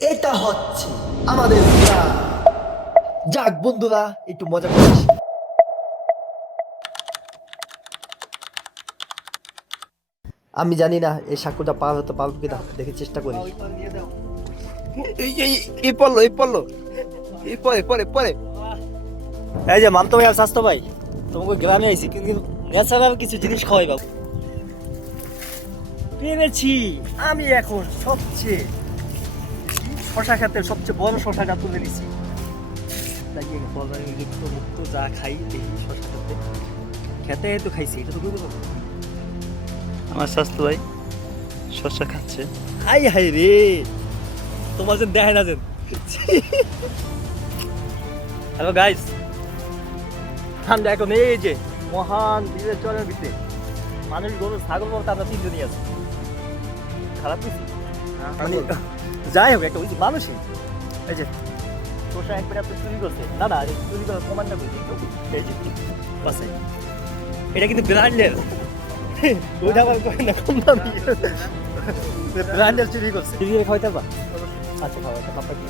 এটা হচ্ছে আমাদের গ্রাম। যাক বন্ধুরা, একটু মজা করিস। আমি জানি না এই সাঁকুটা পার হতে পারবো কিনা, দেখে চেষ্টা করি। এই পড়লো, এই পড়লো, এই পরে পরে পরে। এই যে মামতো ভাই আর স্বাস্থ্য ভাই, তোমাকে গ্রামে আইছি কিন্তু ন্যাচারাল কিছু জিনিস খাওয়াই বাবু। পেরেছি, আমি এখন সবচেয়ে শশা খেতে সবচেয়ে বড় শশাটা তুলে দিছি। তাই মুক্ত মুক্ত যা খাই দেখি শশা খেতে খেতে তো খাইছি, এটা তো বুঝতে পারবো। আমার স্বাস্থ্য ভাই শসা খাচ্ছে। হাই হাই রে, তোমার যেন দেখায় না যেন। হ্যালো গাইস, ঠান্ডা এখন এই যে মহান বিলের চরের ভিতরে মানুষ গরু ছাগল বলতে আমরা তিনজনই আছি। খারাপ কিছু মানে যাই হোক, একটা বুঝছি মানুষই। এই যে শসা একবার আপনি চুরি করছে, না না এই চুরি করার প্রমাণটা বলছি একটু। এই যে বাসে এটা কিন্তু ব্র্যান্ডের, ওইটা আবার করে না কম দামি, ব্র্যান্ডের চুরি করছে। চুরি করে খাওয়াইতে পারবা? আচ্ছা খাওয়াইতে পারবা কি?